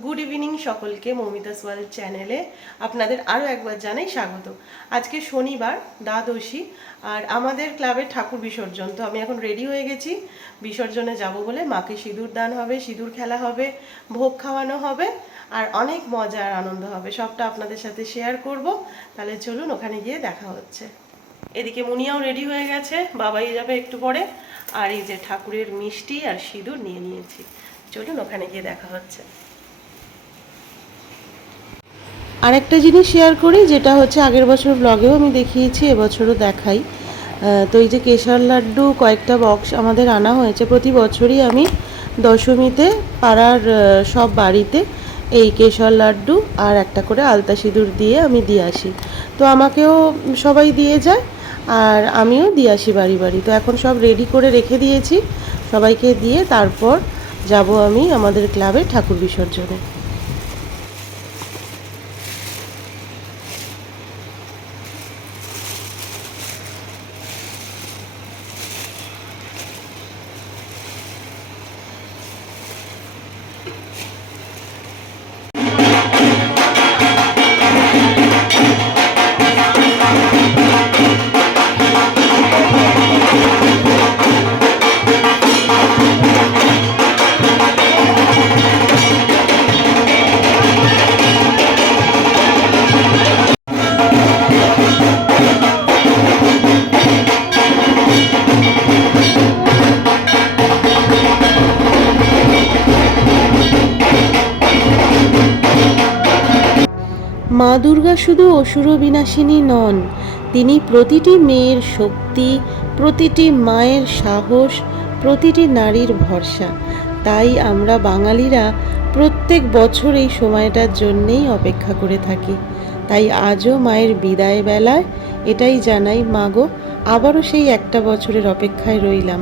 Good evening সকলকে মমিতাস world চ্যানেলে আপনাদের আরও একবার জানাই স্বাগত। আজকে শনিবার, দ্বাদশী, আর আমাদের ক্লাবের ঠাকুর বিসর্জন। তো আমি এখন রেডি হয়ে গেছি। বিসর্জনে যাব বলে মাকে সিঁদুর দান হবে, সিঁদুর খেলা হবে, ভোগ খাওয়ানো হবে, আর অনেক মজা আর আনন্দ হবে। সবটা আপনাদের সাথে শেয়ার করব। তাহলে চলুন ওখানে গিয়ে দেখা হচ্ছে। এদিকে মুনিয়াও রেডি হয়ে গেছে, বাবাই যাবে একটু পরে। আর এই যে ঠাকুরের মিষ্টি আর সিঁদুর নিয়ে নিয়েছি। চলুন ওখানে গিয়ে দেখা হচ্ছে। আরেকটা জিনিস শেয়ার করি, যেটা হচ্ছে আগের বছর ব্লগেও আমি দেখিয়েছি, এবছরও দেখাই। তো এই যে কেশর লাড্ডু কয়েকটা বক্স আমাদের আনা হয়েছে, প্রতি বছরই আমি দশমীতে পাড়ার সব বাড়িতে এই কেশর লাড্ডু আর একটা করে আলতা সিঁদুর দিয়ে আমি দিয়ে আসি। তো আমাকেও সবাই দিয়ে যায় আর আমিও দিয়ে আসি বাড়ি বাড়ি। তো এখন সব রেডি করে রেখে দিয়েছি, সবাইকে দিয়ে তারপর যাব আমি আমাদের ক্লাবে ঠাকুর বিসর্জনে। মা দুর্গা শুধু অসুর বিনাশিনী নন, তিনি প্রতিটি মেয়ের শক্তি, প্রতিটি মায়ের সাহস, প্রতিটি নারীর ভরসা। তাই আমরা বাঙালিরা প্রত্যেক বছর এই সময়টার জন্যেই অপেক্ষা করে থাকি। তাই আজও মায়ের বিদায় বেলায় এটাই জানাই মাগো আবারও সেই একটা বছরের অপেক্ষায় রইলাম।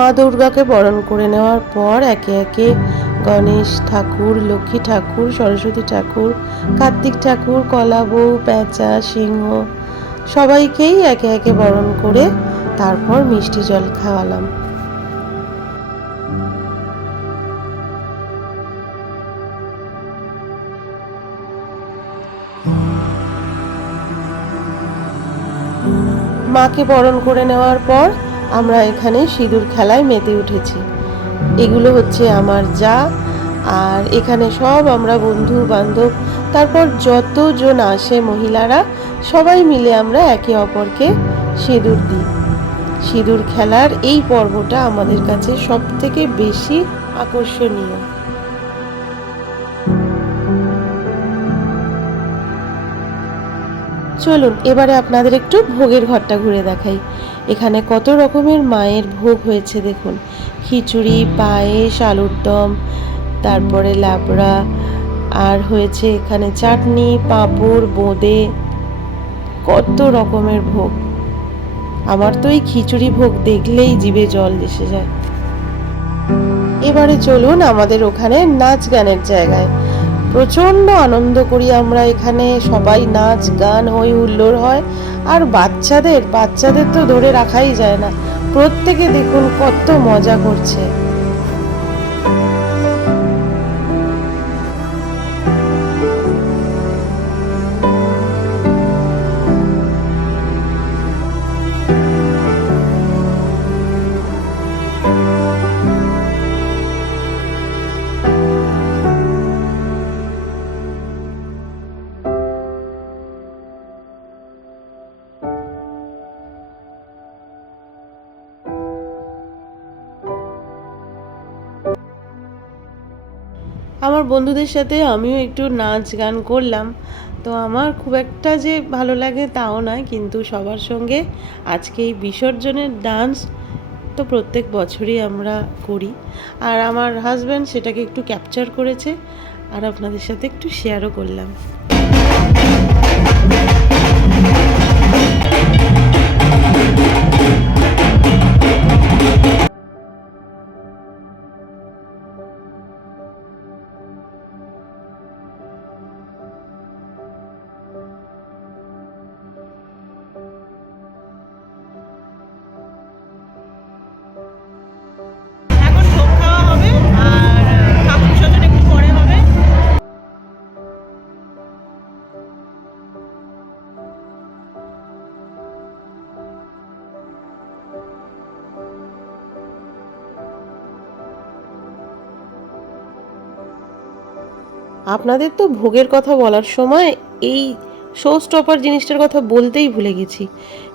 মা দুর্গাকে বরণ করে নেওয়ার পর একে একে গণেশ ঠাকুর, লক্ষ্মী ঠাকুর, সরস্বতী ঠাকুর, কার্তিক ঠাকুর, কলা বউ প্যাঁচা সিংহ সবাইকেই একে একে বরণ করে তারপর মিষ্টি জল খাওয়ালাম। মাকে বরণ করে নেওয়ার পর আমরা এখানে সিঁদুর খেলায় মেতে উঠেছি। এগুলো হচ্ছে আমার যা, আর এখানে সব আমরা বন্ধু বান্ধব, তারপর যতজন আসে মহিলারা, সবাই মিলে আমরা একে অপরকে সিঁদুর দিই। সিঁদুর খেলার এই পর্বটা আমাদের কাছে সব থেকে বেশি আকর্ষণীয়। চলুন, এবারে আপনাদের একটু ভোগের ঘরটা ঘুরে দেখাই। এখানে কত রকমের মায়ের ভোগ হয়েছে দেখুন। খিচুড়ি, পায়েস, আলুর দম, তারপরে লাবড়া আর হয়েছে এখানে চাটনি, পাঁপড়, বোঁদে, কত রকমের ভোগ। আমার তো এই খিচুড়ি ভোগ দেখলেই জিভে জল এসে যায়। এবারে চলুন আমাদের ওখানে নাচ গানের জায়গায়। প্রচণ্ড আনন্দ করি আমরা এখানে, সবাই নাচ গান হই হুল্লোড় হয়। আর বাচ্চাদের বাচ্চাদের তো ধরে রাখাই যায় না। প্রত্যেকে দেখুন কত মজা করছে। বন্ধুদের সাথে আমিও একটু নাচ গান করলাম। তো আমার খুব একটা যে ভালো লাগে তাও নয়, কিন্তু সবার সঙ্গে আজকে এই বিসর্জনের ডান্স তো প্রত্যেক বছরই আমরা করি। আর আমার হাজব্যান্ড সেটাকে একটু ক্যাপচার করেছে, আর আপনাদের সাথে একটু শেয়ারও করলাম। আপনাদের তো ভোগের কথা বলার সময় এই শো স্টপার জিনিসটার কথা বলতেই ভুলে গেছি।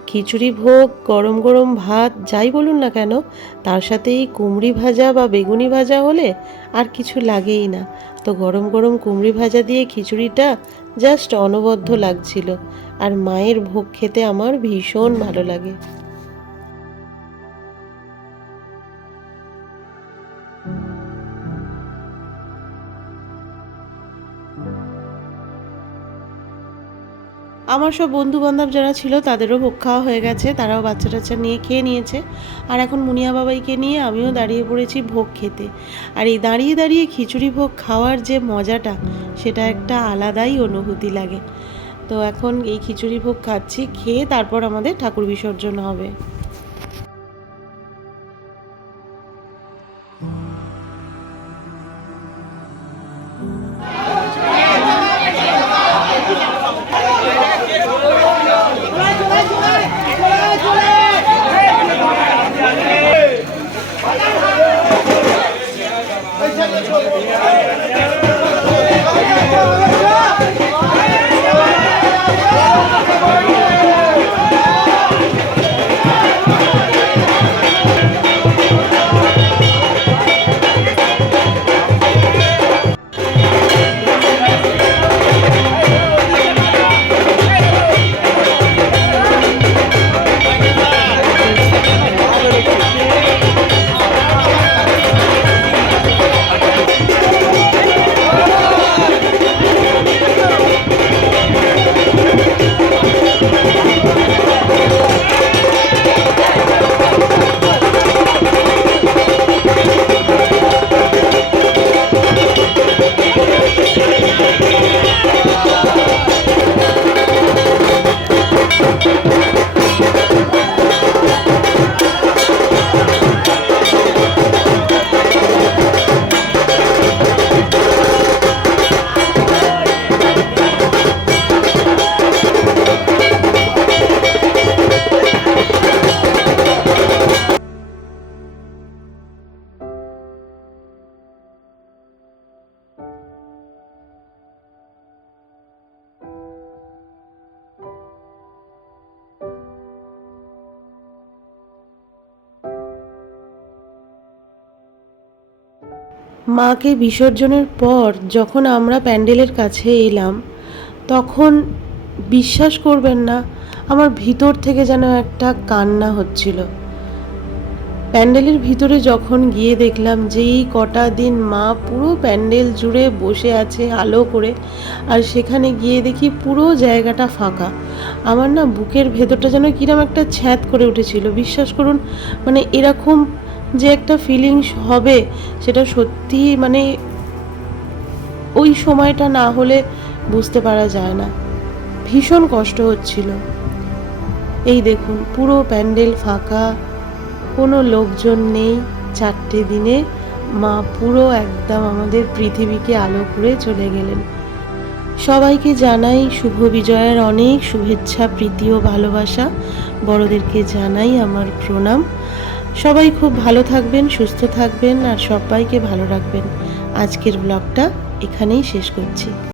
খিচুড়ি ভোগ, গরম গরম ভাত, যাই বলুন না কেন, তার সাথে এই কুমড়ি ভাজা বা বেগুনি ভাজা হলে আর কিছু লাগেই না। তো গরম গরম কুমড়ি ভাজা দিয়ে খিচুড়িটা জাস্ট অনবদ্য লাগছিল। আর মায়ের ভোগ খেতে আমার ভীষণ ভালো লাগে। আমার সব বন্ধু বান্ধব যারা ছিল তাদেরও ভোগ খাওয়া হয়ে গেছে, তারাও বাচ্চা টাচ্চা নিয়ে খেয়ে নিয়েছে। আর এখন মুনিয়া বাবাইকে নিয়ে আমিও দাঁড়িয়ে পড়েছি ভোগ খেতে। আর এই দাঁড়িয়ে দাঁড়িয়ে খিচুড়ি ভোগ খাওয়ার যে মজাটা, সেটা একটা আলাদাই অনুভূতি লাগে। তো এখন এই খিচুড়ি ভোগ খাচ্ছি, খেয়ে তারপর আমাদের ঠাকুর বিসর্জন হবে। মাকে বিসর্জনের পর যখন আমরা প্যান্ডেলের কাছে এলাম, তখন বিশ্বাস করবেন না, আমার ভিতর থেকে যেন একটা কান্না হচ্ছিল। প্যান্ডেলের ভিতরে যখন গিয়ে দেখলাম যে এই কটা দিন মা পুরো প্যান্ডেল জুড়ে বসে আছে আলো করে, আর সেখানে গিয়ে দেখি পুরো জায়গাটা ফাঁকা। আমার না বুকের ভেতরটা যেন কিরম একটা ছ্যাঁত করে উঠেছিল। বিশ্বাস করুন মানে এরকম যে একটা ফিলিংস হবে, সেটা সত্যি মানে ওই সময়টা না হলে বুঝতে পারা যায় না। ভীষণ কষ্ট হচ্ছিল। এই দেখুন, পুরো প্যান্ডেল ফাঁকা, কোনো লোকজন নেই। চারটে দিনে মা পুরো একদম আমাদের পৃথিবীকে আলো করে চলে গেলেন। সবাইকে জানাই শুভ বিজয়ের অনেক শুভেচ্ছা, প্রীতি ও ভালোবাসা। বড়দেরকে জানাই আমার প্রণাম। সবাই খুব ভালো থাকবেন, সুস্থ থাকবেন আর সবাইকে ভালো রাখবেন। আজকের ব্লগটা এখানেই শেষ করছি।